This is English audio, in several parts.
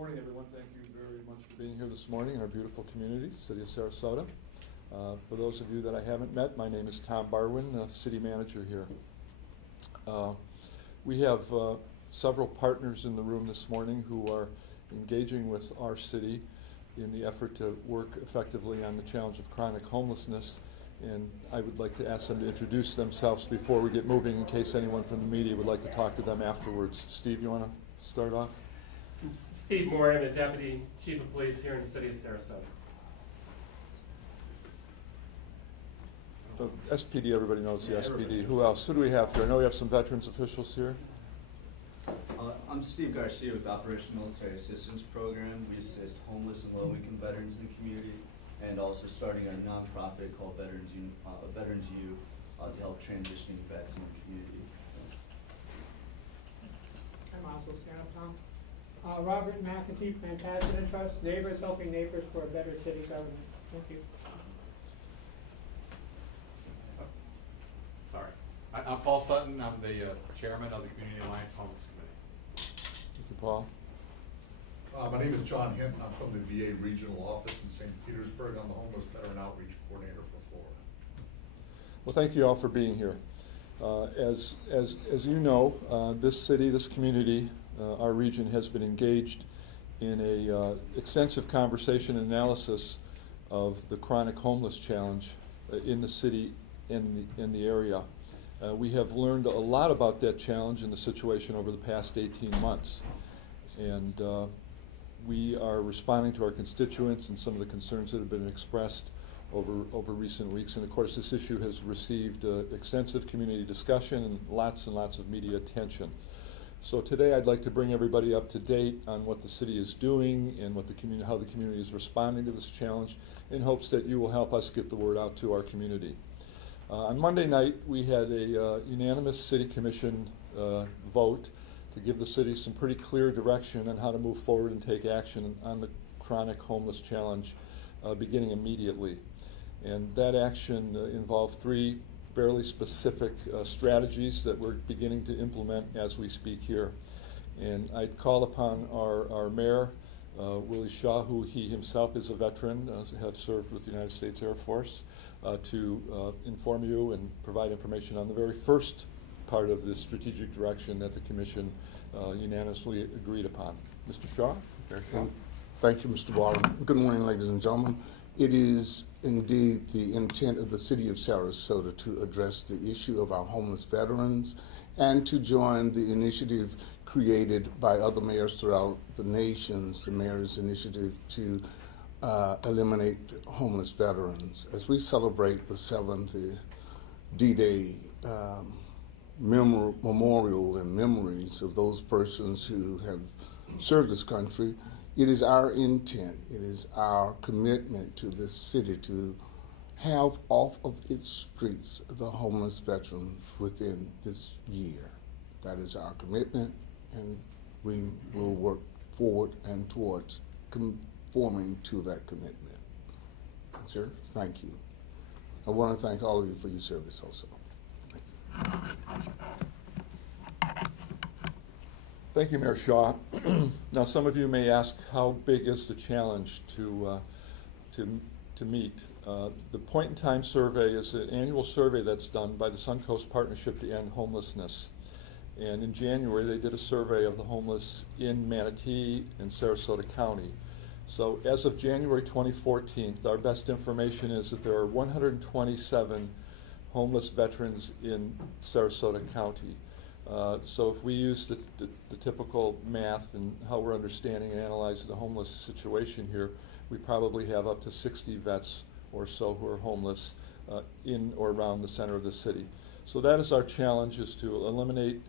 morning, everyone. Thank you very much for being here this morning in our beautiful community, City of Sarasota. For those of you that I haven't met, my name is Tom Barwin, City Manager here. We have several partners in the room this morning who are engaging with our city in the effort to work effectively on the challenge of chronic homelessness. And I would like to ask them to introduce themselves before we get moving in case anyone from the media would like to talk to them afterwards. Steve, you want to start off? Steve Moore, I'm the Deputy Chief of Police here in the City of Sarasota. SPD, everybody knows the SPD. Who else? Who do we have here? I know we have some veterans officials here. I'm Steve Garcia with Operation Military Assistance Program. We assist homeless and low-income veterans in the community, and also starting a nonprofit called Veterans U to help transitioning vets in the community. I'm also stand up, Tom. Robert McAtee, Plantagenet Trust, Neighbors Helping Neighbors for a Better City Government. Thank you. Sorry. I'm Paul Sutton. I'm the chairman of the Community Alliance Homeless Committee. Thank you, Paul. My name is John Hinton. I'm from the VA Regional Office in St. Petersburg. I'm the Homeless Veteran Outreach Coordinator for Florida. Well, thank you all for being here. As you know, this city, this community, our region has been engaged in a extensive conversation and analysis of the chronic homeless challenge in the city, in the area. We have learned a lot about that challenge and the situation over the past 18 months. And we are responding to our constituents and some of the concerns that have been expressed over recent weeks. And of course, this issue has received extensive community discussion and lots of media attention. So today I'd like to bring everybody up to date on what the city is doing and what how the community is responding to this challenge, in hopes that you will help us get the word out to our community. On Monday night, we had a unanimous City Commission vote to give the city some pretty clear direction on how to move forward and take action on the chronic homeless challenge beginning immediately. And that action involved three fairly specific strategies that we're beginning to implement as we speak here. And I'd call upon our mayor, Willie Shaw, who he himself is a veteran, have served with the United States Air Force, to inform you and provide information on the very first part of this strategic direction that the Commission unanimously agreed upon. Mr. Shaw? Mayor Shaw. Thank you, Mr. Warren. Good morning, ladies and gentlemen. It is indeed the intent of the City of Sarasota to address the issue of our homeless veterans and to join the initiative created by other mayors throughout the nations, the Mayor's Initiative to eliminate homeless veterans. As we celebrate the 70th D-Day memorial and memories of those persons who have served this country, it is our intent, it is our commitment to this city to have off of its streets the homeless veterans within this year. That is our commitment, and we will work forward and towards conforming to that commitment. Sir, thank you. I want to thank all of you for your service also. Thank you. Thank you, Mayor Shaw. Now, some of you may ask, how big is the challenge to meet? The point-in-time survey is an annual survey that's done by the Suncoast Partnership to End Homelessness. And in January, they did a survey of the homeless in Manatee and Sarasota County. So as of January 2014, our best information is that there are 127 homeless veterans in Sarasota County. So if we use the typical math and how we're understanding and analyzing the homeless situation here, we probably have up to 60 vets or so who are homeless in or around the center of the city. So that is our challenge, is to eliminate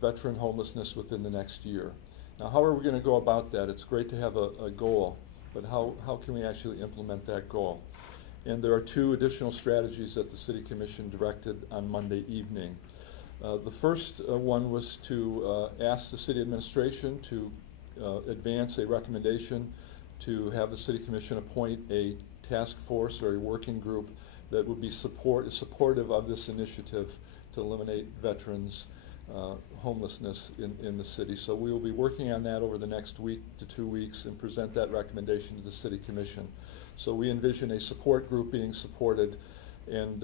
veteran homelessness within the next year. Now, how are we going to go about that? It's great to have a goal, but how can we actually implement that goal? And there are two additional strategies that the City Commission directed on Monday evening. The first one was to ask the city administration to advance a recommendation to have the City Commission appoint a task force or a working group that would be supportive of this initiative to eliminate veterans homelessness in the city. So we will be working on that over the next week to 2 weeks and present that recommendation to the City Commission. So we envision a support group being supported and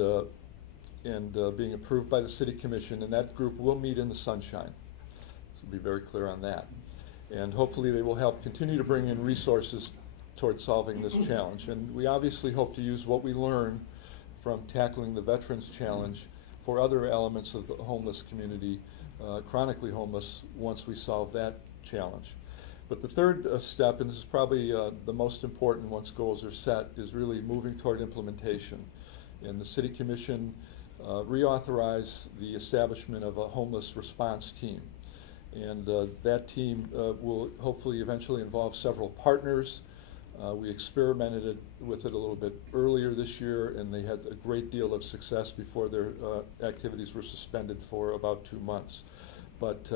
being approved by the City Commission, and that group will meet in the sunshine. So be very clear on that. And hopefully they will help continue to bring in resources towards solving this challenge. And we obviously hope to use what we learn from tackling the Veterans Challenge for other elements of the homeless community, chronically homeless, once we solve that challenge. But the third step, and this is probably the most important once goals are set, is really moving toward implementation. And the City Commission reauthorized the establishment of a homeless response team. And that team will hopefully eventually involve several partners. We experimented with it a little bit earlier this year, and they had a great deal of success before their activities were suspended for about 2 months. But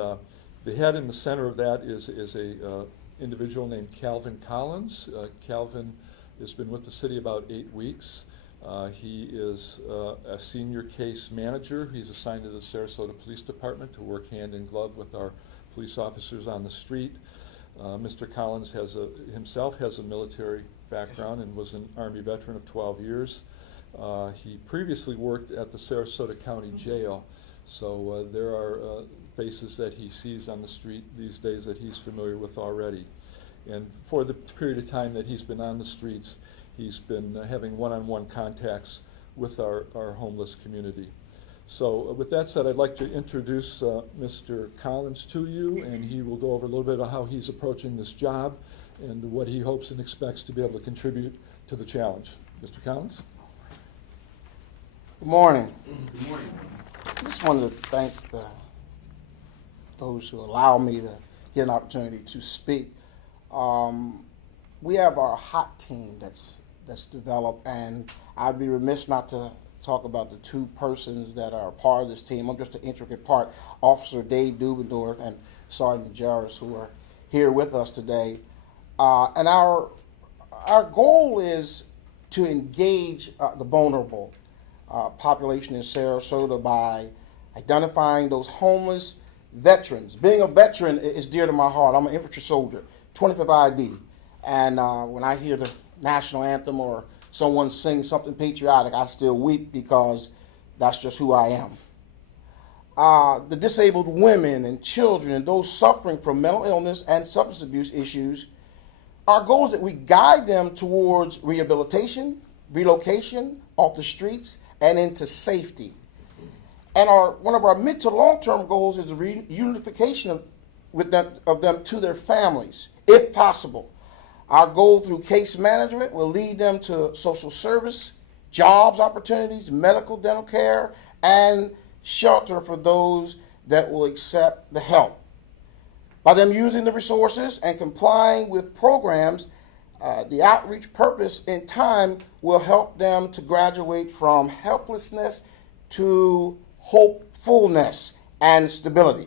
the head in the center of that is a individual named Calvin Collins. Calvin has been with the city about 8 weeks. He is a senior case manager. He's assigned to the Sarasota Police Department to work hand in glove with our police officers on the street. Mr. Collins himself has a military background and was an Army veteran of 12 years. He previously worked at the Sarasota County Jail, so there are faces that he sees on the street these days that he's familiar with already. And for the period of time that he's been on the streets, he's been having one-on-one contacts with our homeless community. So with that said, I'd like to introduce Mr. Collins to you, and he will go over a little bit of how he's approaching this job and what he hopes and expects to be able to contribute to the challenge. Mr. Collins? Good morning. Good morning. I just wanted to thank those who allow me to get an opportunity to speak. We have our hot team that's developed, and I'd be remiss not to talk about the two persons that are part of this team. I'm just an intricate part, Officer Dave Dubendorf and Sergeant Jarris, who are here with us today. And our goal is to engage the vulnerable population in Sarasota by identifying those homeless veterans. Being a veteran is dear to my heart. I'm an infantry soldier, 25th ID. And when I hear the national anthem or someone sing something patriotic, I still weep because that's just who I am. The disabled women and children and those suffering from mental illness and substance abuse issues, our goal is that we guide them towards rehabilitation, relocation off the streets, and into safety. And one of our mid to long-term goals is the reunification of them to their families, if possible. Our goal through case management will lead them to social service, jobs opportunities, medical, dental care, and shelter for those that will accept the help. By them using the resources and complying with programs, the outreach purpose in time will help them to graduate from helplessness to hopefulness and stability.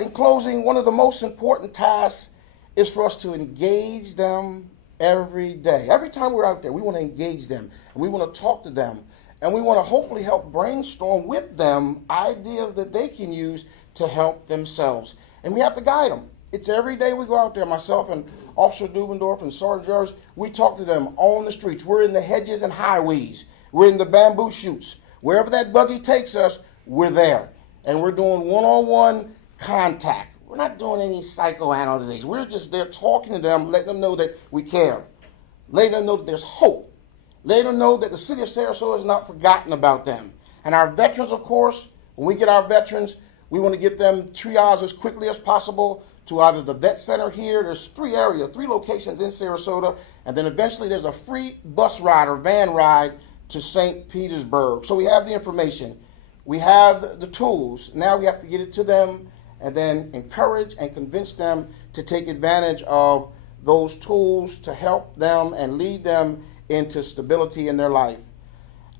In closing, one of the most important tasks is for us to engage them every day. Every time we're out there, we want to engage them, and we want to talk to them, and we want to hopefully help brainstorm with them ideas that they can use to help themselves. And we have to guide them. It's every day we go out there, myself and Officer Dubendorf and Sergeant Jarvis, we talk to them on the streets. We're in the hedges and highways. We're in the bamboo shoots. Wherever that buggy takes us, we're there. And we're doing one-on-one contact. We're not doing any psychoanalysis. We're just there talking to them, letting them know that we care, letting them know that there's hope, letting them know that the city of Sarasota has not forgotten about them. And our veterans, of course, when we get our veterans, we want to get them triaged as quickly as possible to either the vet center here. There's 3 locations in Sarasota, and then eventually there's a free bus ride or van ride to St. Petersburg. So we have the information. We have the tools. Now we have to get it to them and then encourage and convince them to take advantage of those tools to help them and lead them into stability in their life.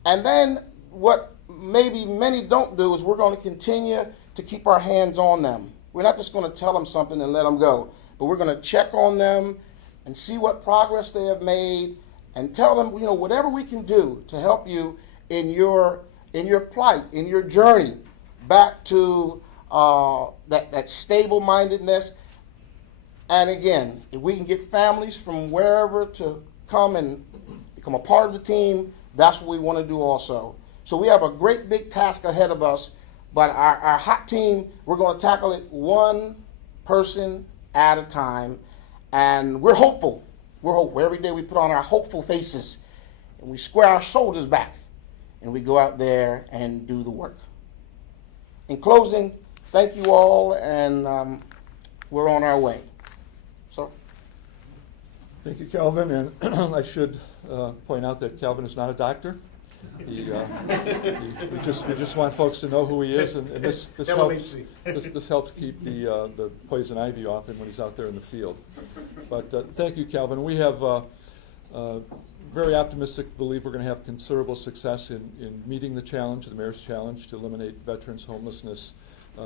And then what maybe many don't do is we're going to continue to keep our hands on them. We're not just going to tell them something and let them go, but we're going to check on them and see what progress they have made and tell them, whatever we can do to help you in your plight, in your journey, back to that stable-mindedness. And again, if we can get families from wherever to come and become a part of the team, that's what we want to do also. So we have a great big task ahead of us, but our hot team, we're going to tackle it one person at a time. And we're hopeful. We're hopeful. Every day we put on our hopeful faces and we square our shoulders back and we go out there and do the work. In closing, thank you all, and we're on our way. So, Thank you, Calvin, and I should point out that Calvin is not a doctor. We just want folks to know who he is, and this helps keep the poison ivy off him when he's out there in the field. But thank you, Calvin. We have very optimistic belief we're going to have considerable success in meeting the challenge, the mayor's challenge, to eliminate veterans' homelessness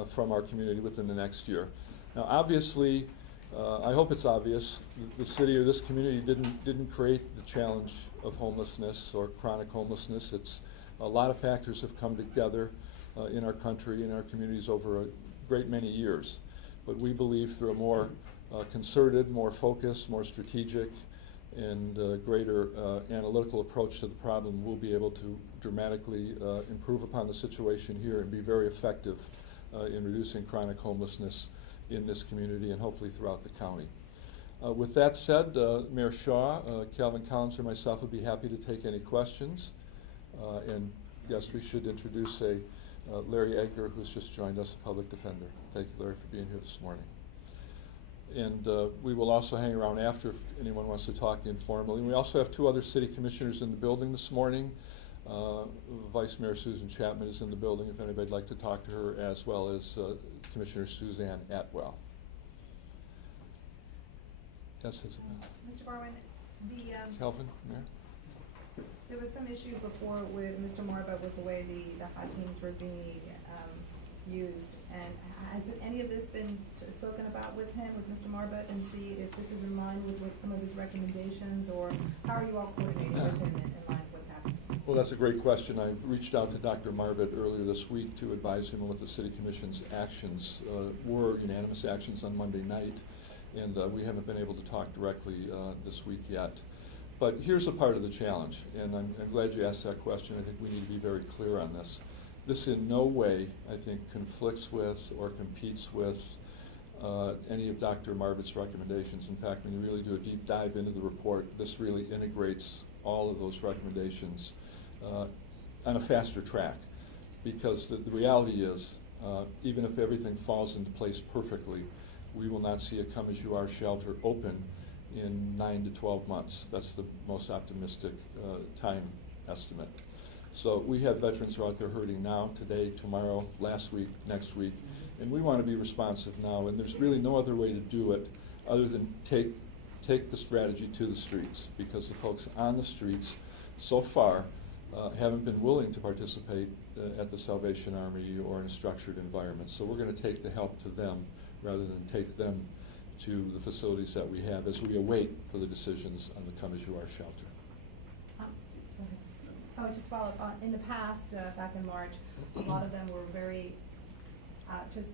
from our community within the next year. Now, obviously, I hope it's obvious, the city or this community didn't create the challenge of homelessness or chronic homelessness. It's a lot of factors have come together in our country, in our communities over a great many years. But we believe through a more concerted, more focused, more strategic, and greater analytical approach to the problem, we'll be able to dramatically improve upon the situation here and be very effective in reducing chronic homelessness in this community and hopefully throughout the county. With that said, Mayor Shaw, Calvin Collins, or myself would be happy to take any questions. And yes, we should introduce Larry Edgar, who's just joined us, a public defender. Thank you, Larry, for being here this morning. And we will also hang around after if anyone wants to talk informally. And we also have two other city commissioners in the building this morning. Vice Mayor Susan Chapman is in the building if anybody'd like to talk to her, as well as Commissioner Suzanne Atwell. Yes, Mr. Barwin, Calvin, Mayor? there was some issue before with Mr. Marba with the way the hot teams were being used. And has any of this been spoken about with him, with Mr. Marba, and see if this is in line with some of his recommendations, or how are you all coordinating with him in line with what's happening? Well, that's a great question. I've reached out to Dr. Marbett earlier this week to advise him on what the City Commission's actions were, unanimous actions on Monday night, and we haven't been able to talk directly this week yet. But here's a part of the challenge, and I'm glad you asked that question. I think we need to be very clear on this. This in no way, I think, conflicts with or competes with any of Dr. Marbett's recommendations. In fact, when you really do a deep dive into the report, this really integrates all of those recommendations on a faster track. Because the reality is, even if everything falls into place perfectly, we will not see a Come As You Are shelter open in 9 to 12 months. That's the most optimistic time estimate. So we have veterans who are out there hurting now, today, tomorrow, last week, next week, and we want to be responsive now, and there's really no other way to do it other than take the strategy to the streets, because the folks on the streets so far haven't been willing to participate at the Salvation Army or in a structured environment. So we're going to take the help to them rather than take them to the facilities that we have as we await for the decisions on the Come As You Are shelter. Oh, just follow up. In the past, back in March, a lot of them were very just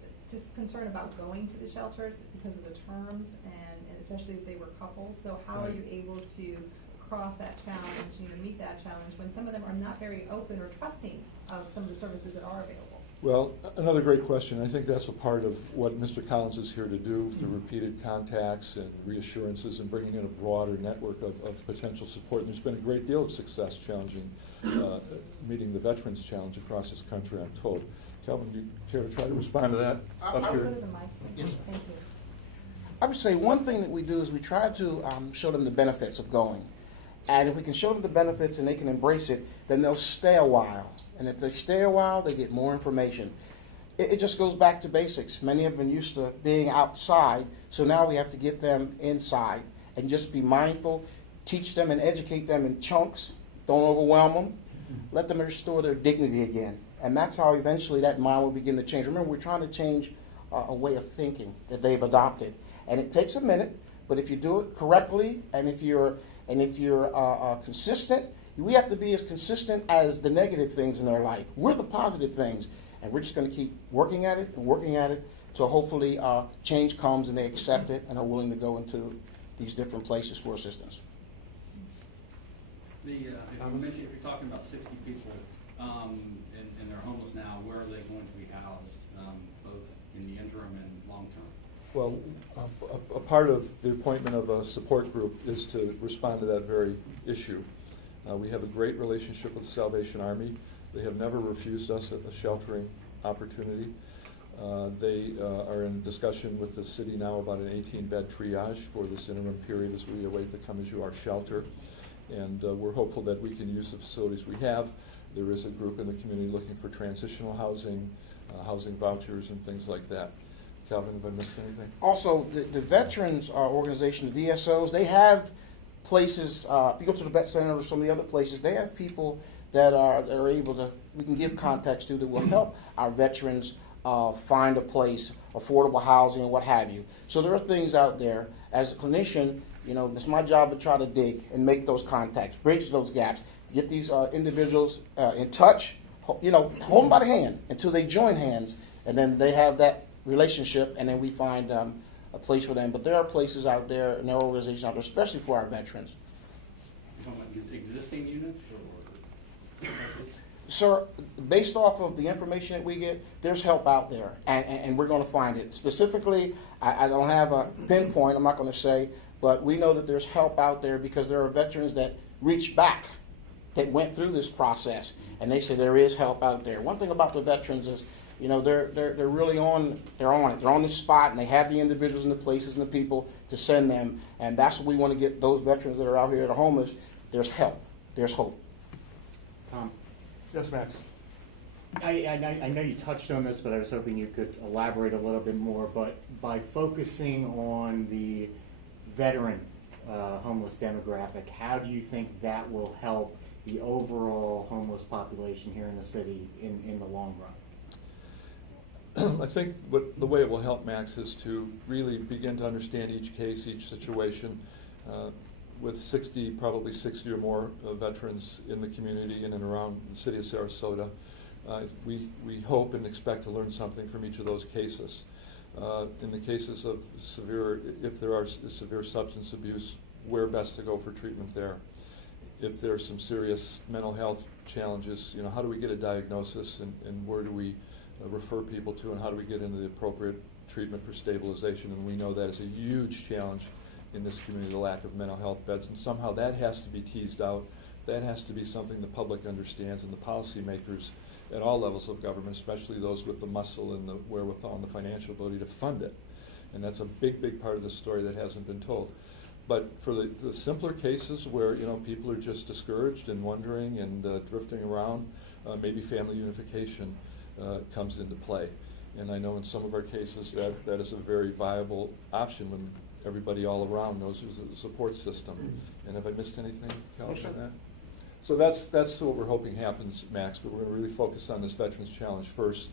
concerned about going to the shelters because of the terms, and especially if they were couples. So how are you able to cross that challenge, meet that challenge, when some of them are not very open or trusting of some of the services that are available? Well, another great question. I think that's a part of what Mr. Collins is here to do through repeated contacts and reassurances and bringing in a broader network of potential support. And there's been a great deal of success meeting the Veterans Challenge across this country, I'm told. Calvin, do you care to try to respond to that up I'll here? go to the mic. Thank you. I would say one thing that we do is we try to show them the benefits of going. And if we can show them the benefits and they can embrace it, then they'll stay a while. And if they stay a while, they get more information. It just goes back to basics. Many have been used to being outside, so now we have to get them inside and just be mindful, teach them and educate them in chunks. Don't overwhelm them. Let them restore their dignity again. And that's how eventually that mind will begin to change. Remember, we're trying to change a way of thinking that they've adopted. And it takes a minute, but if you do it correctly and if you're consistent, we have to be as consistent as the negative things in their life. We're the positive things. And we're just going to keep working at it and working at it till hopefully change comes and they accept it and are willing to go into these different places for assistance. If you're talking about 60 people and they're homeless now, where are they going to be housed, both in the interim and long term? Well, a part of the appointment of a support group is to respond to that very issue. We have a great relationship with the Salvation Army. They have never refused us a sheltering opportunity. They are in discussion with the city now about an 18-bed triage for this interim period as we await the Come As You Are shelter. And we're hopeful that we can use the facilities we have. There is a group in the community looking for transitional housing, housing vouchers and things like that. Calvin, have I missed anything? Also, the veterans organization, the VSOs, they have places, if you go to the vet center or some of the other places, they have people that are able to, we can give contacts to that will help our veterans find a place, affordable housing and what have you. So there are things out there. As a clinician, you know, it's my job to try to dig and make those contacts, bridge those gaps, get these individuals in touch, you know, hold them by the hand until they join hands, and then they have that relationship, and then we find a place for them. But there are places out there, and there are organizations out there, especially for our veterans. You're talking about existing units or? Sir, based off of the information that we get, there's help out there, and we're going to find it. Specifically, I don't have a pinpoint, I'm not going to say, but we know that there's help out there because there are veterans that reach back, that went through this process, and they say there is help out there. One thing about the veterans is, you know, they're really on it. They're on the spot, and they have the individuals and the places and the people to send them, and that's what we want to get those veterans that are out here that are homeless. There's help. There's hope. Tom? Yes, Max. I know you touched on this, but I was hoping you could elaborate a little bit more. But by focusing on the veteran homeless demographic, how do you think that will help the overall homeless population here in the city in the long run? I think the way it will help, Max, is to really begin to understand each case, each situation. With probably 60 or more veterans in the community in and around the city of Sarasota, we hope and expect to learn something from each of those cases. In the cases of if there are severe substance abuse, where best to go for treatment there. If there are some serious mental health challenges, you know, how do we get a diagnosis and where do we refer people to, and how do we get into the appropriate treatment for stabilization? And we know that is a huge challenge in this community, the lack of mental health beds, and somehow that has to be teased out. That has to be something the public understands, and the policymakers at all levels of government, especially those with the muscle and the wherewithal and the financial ability to fund it. And that's a big, big part of the story that hasn't been told. But for the simpler cases where, you know, people are just discouraged and wondering and drifting around, maybe family unification comes into play. And I know in some of our cases that is a very viable option when everybody all around knows there's a support system. And have I missed anything, Calvin, on that? So that's what we're hoping happens, Max, but we're going to really focus on this Veterans Challenge first,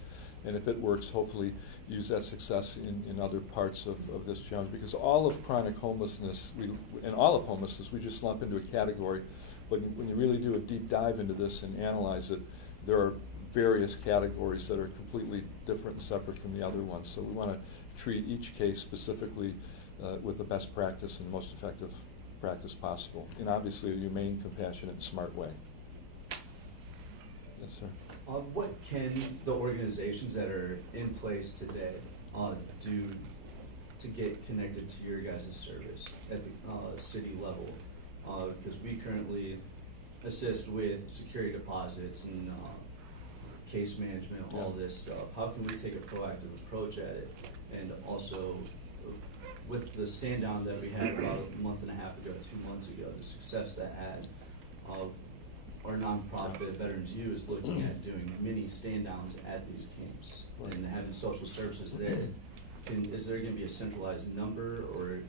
and if it works, hopefully use that success in other parts of this challenge, because all of chronic homelessness, and all of homelessness, we just lump into a category, but when you really do a deep dive into this and analyze it, there are various categories that are completely different and separate from the other ones. So we want to treat each case specifically with the best practice and the most effective practice possible, in obviously a humane, compassionate, and smart way. Yes, sir. What can the organizations that are in place today do to get connected to your guys' service at the city level? Because we currently assist with security deposits and case management, all this stuff. How can we take a proactive approach at it? And also, with the stand down that we had about a month and a half ago, 2 months ago, the success that had, our nonprofit Veterans U is looking at doing mini stand downs at these camps and having social services there. Is there going to be a centralized number or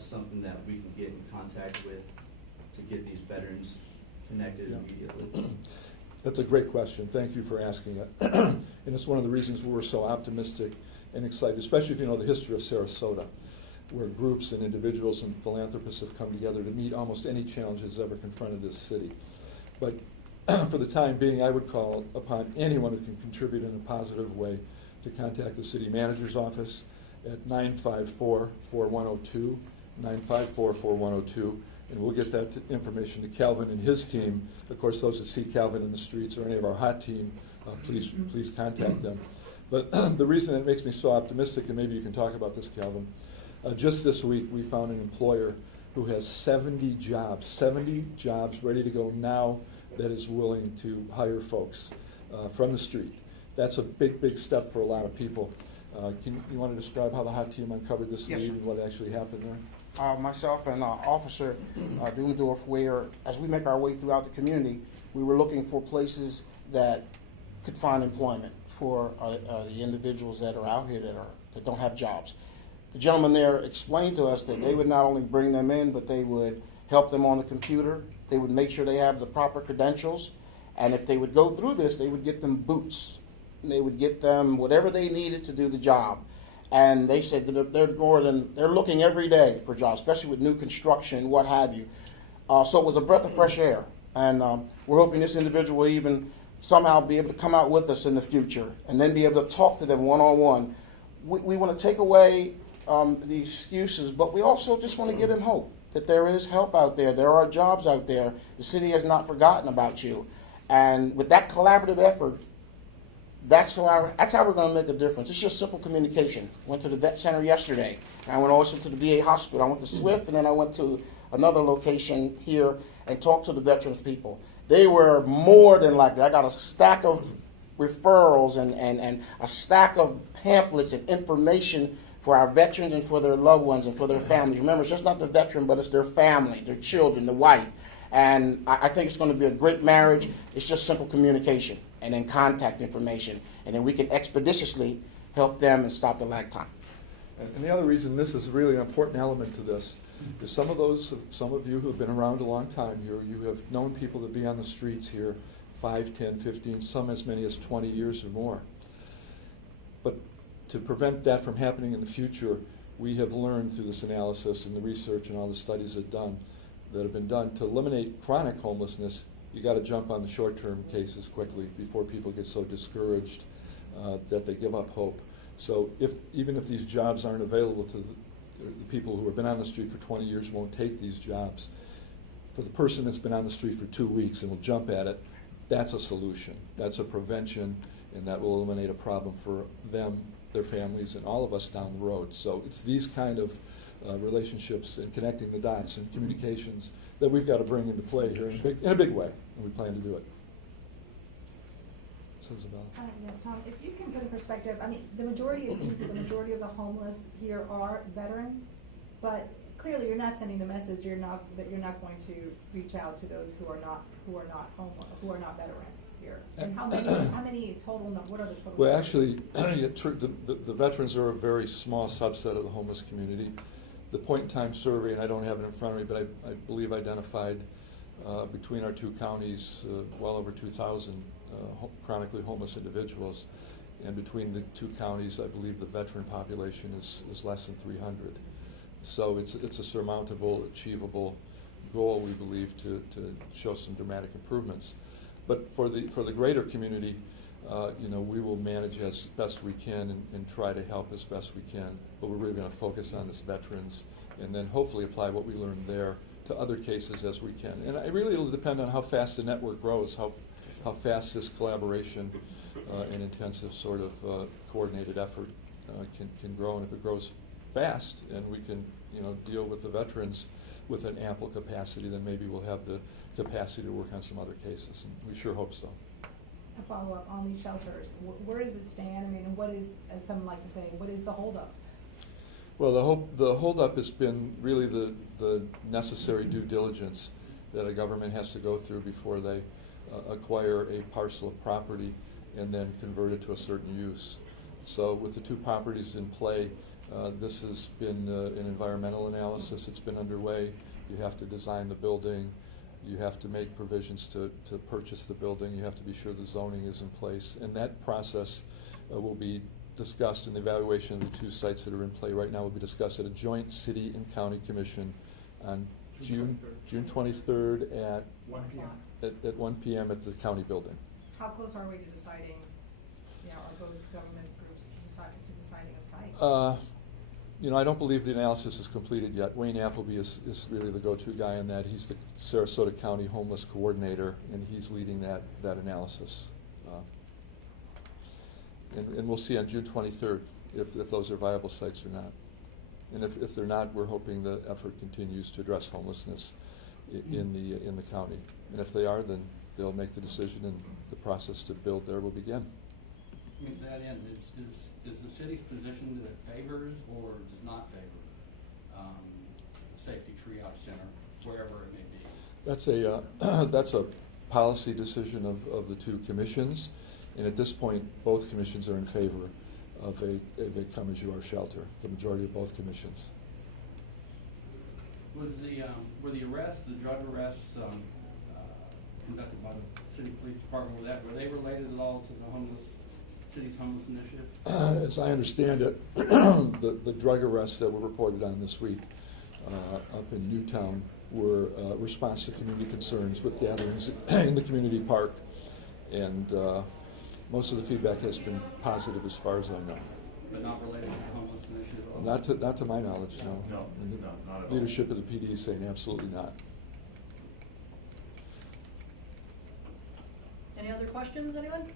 something that we can get in contact with to get these veterans connected immediately? That's a great question. Thank you for asking it. And it's one of the reasons we're so optimistic and excited, especially if you know the history of Sarasota, where groups and individuals and philanthropists have come together to meet almost any challenge that's ever confronted this city. But for the time being, I would call upon anyone who can contribute in a positive way to contact the city manager's office at 954-4102, 954-4102, and we'll get that information to Calvin and his team. Of course, those that see Calvin in the streets or any of our hot team, please contact them. But the reason it makes me so optimistic, and maybe you can talk about this, Calvin, just this week we found an employer who has 70 jobs ready to go now that is willing to hire folks from the street. That's a big step for a lot of people. You want to describe how the hot team uncovered this Yes, lead sir. and what actually happened there? Myself and Officer Dubendorf, where as we make our way throughout the community, we were looking for places that could find employment for the individuals that are out here that don't have jobs. The gentleman there explained to us that they would not only bring them in, but they would help them on the computer. They would make sure they have the proper credentials, and if they would go through this, they would get them boots. And they would get them whatever they needed to do the job. And they said that they're looking every day for jobs, especially with new construction, what have you. So it was a breath of fresh air. And we're hoping this individual will even somehow be able to come out with us in the future and then be able to talk to them one-on-one. We want to take away the excuses, but we also just want to give them hope that there is help out there. There are jobs out there. The city has not forgotten about you. And with that collaborative effort, that's how we're going to make a difference. It's just simple communication. Went to the vet center yesterday. And I went also to the VA hospital. I went to Swift, and then I went to another location here and talked to the veterans people. They were more than like that. I got a stack of referrals and a stack of pamphlets and information for our veterans and for their loved ones and for their families. Remember, it's just not the veteran, but it's their family, their children, the wife. And I think it's going to be a great marriage. It's just simple communication and then contact information. And then we can expeditiously help them and stop the lag time. And the other reason this is really an important element to this is some of you who have been around a long time here, you have known people to be on the streets here 5, 10, 15, some as many as 20 years or more. But to prevent that from happening in the future, we have learned through this analysis and the research and all the studies that have been done to eliminate chronic homelessness. You got to jump on the short-term cases quickly before people get so discouraged that they give up hope. So even if these jobs aren't available to the people who have been on the street for 20 years won't take these jobs, for the person that's been on the street for 2 weeks and will jump at it, that's a solution. That's a prevention, and that will eliminate a problem for them, their families, and all of us down the road. So it's these kind of relationships and connecting the dots and communications that we've got to bring into play here in a big way, and we plan to do it. So Isabella. Yes, Tom, if you can put in perspective, I mean, it seems that the majority of the homeless here are veterans, but clearly you're not sending the message that you're not going to reach out to those who are not veterans here. And how many total? What are the total? Well, actually, the veterans are a very small subset of the homeless community. The point-in-time survey, and I don't have it in front of me, but I believe identified between our two counties well over 2,000 chronically homeless individuals, and between the two counties, I believe the veteran population is less than 300. So it's a surmountable, achievable goal, we believe, to show some dramatic improvements. But for the greater community, we will manage as best we can and try to help as best we can. But we're really going to focus on this veterans, and then hopefully apply what we learned there to other cases as we can. And it'll depend on how fast the network grows, how fast this collaboration and intensive sort of coordinated effort can grow. And if it grows fast and we can deal with the veterans with an ample capacity, then maybe we'll have the capacity to work on some other cases, and we sure hope so. A follow-up on these shelters. Where does it stand? I mean, and what is, as some like to say, what is the holdup? Well, the holdup has been really the necessary due diligence that a government has to go through before they acquire a parcel of property and then convert it to a certain use. So with the two properties in play, this has been an environmental analysis. It's been underway. You have to design the building. You have to make provisions to purchase the building. You have to be sure the zoning is in place. And that process will be discussed in the evaluation of the two sites that are in play right now. Will be discussed at a joint city and county commission on June 23rd at 1 p.m. at 1 p.m. at the county building. How close are we to deciding, are both government groups deciding a site? I don't believe the analysis is completed yet. Wayne Appleby is really the go-to guy on that. He's the Sarasota County Homeless Coordinator, and he's leading that analysis. And we'll see on June 23rd if those are viable sites or not. And if they're not, we're hoping the effort continues to address homelessness in the county. And if they are, then they'll make the decision, and the process to build there will begin. Let me to that end, is the city's position that it favors or does not favor safety triage center, wherever it may be? That's a policy decision of the two commissions, and at this point, both commissions are in favor of a come-as-you-are shelter. The majority of both commissions. Were the arrests, the drug arrests conducted by the city police department, were they related at all to the city's homeless initiative? As I understand it, the drug arrests that were reported on this week up in Newtown were response to community concerns with gatherings in the community park, and most of the feedback has been positive as far as I know. But not related to the homeless initiative? Not to my knowledge, no. No, And the not at all. leadership of the PD is saying absolutely not. Any other questions, anyone?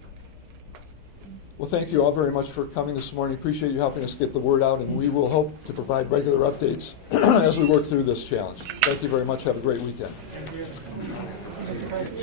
Well, thank you all very much for coming this morning. Appreciate you helping us get the word out, and we will hope to provide regular updates as we work through this challenge. Thank you very much. Have a great weekend. Thank you.